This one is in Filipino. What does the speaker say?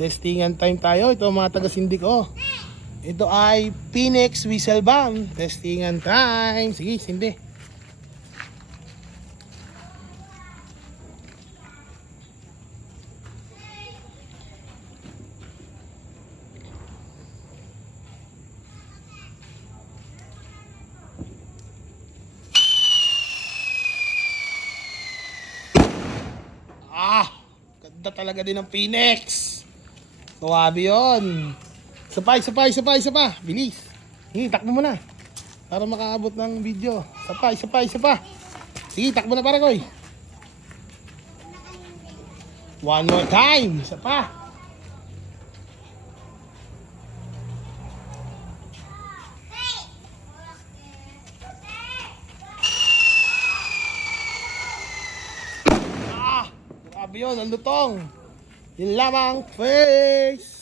Testingan time tayo. Ito mga taga-sindi ko. Ito ay Phoenix Whistle Bomb. Testingan time. Sige, sindi. Ganda talaga din ng Phoenix. Kawabi yun. Isa pa. Bilis. Takbo mo na. Para makaabot ng video. Isa pa. Sige, takbo na para koy. One more time. Isa pa. Grabe yun, ang lutong. Yun lamang, face.